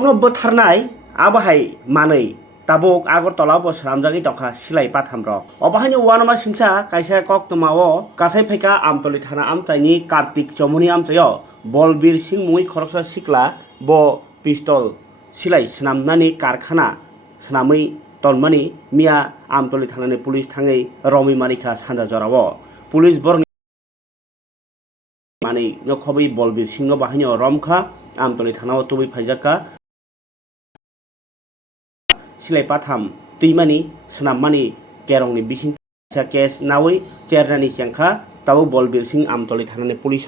borokno botharnai abahai manei tabuk Agartala bo slamjagui tongkha silai patham rok obahai uanama singsa kaisa koktomao kasai phaika Amtoli thana amchaini Kartik Chomoni amchayo Bolbir Singh mui khoroksa sikla bo pistol silai snamnani karkhana snamui tolmani mia Amtoli thanani police thangai romi manikha sanja jorao police borok mani nokhobai Bolbir Singh no bahai romkha Amtoli thanao tubui phaijaka silai patham tuimani snamani kerongni bising case nawi chernani chengkha tabo Bolbir Singh Amtoli thanani police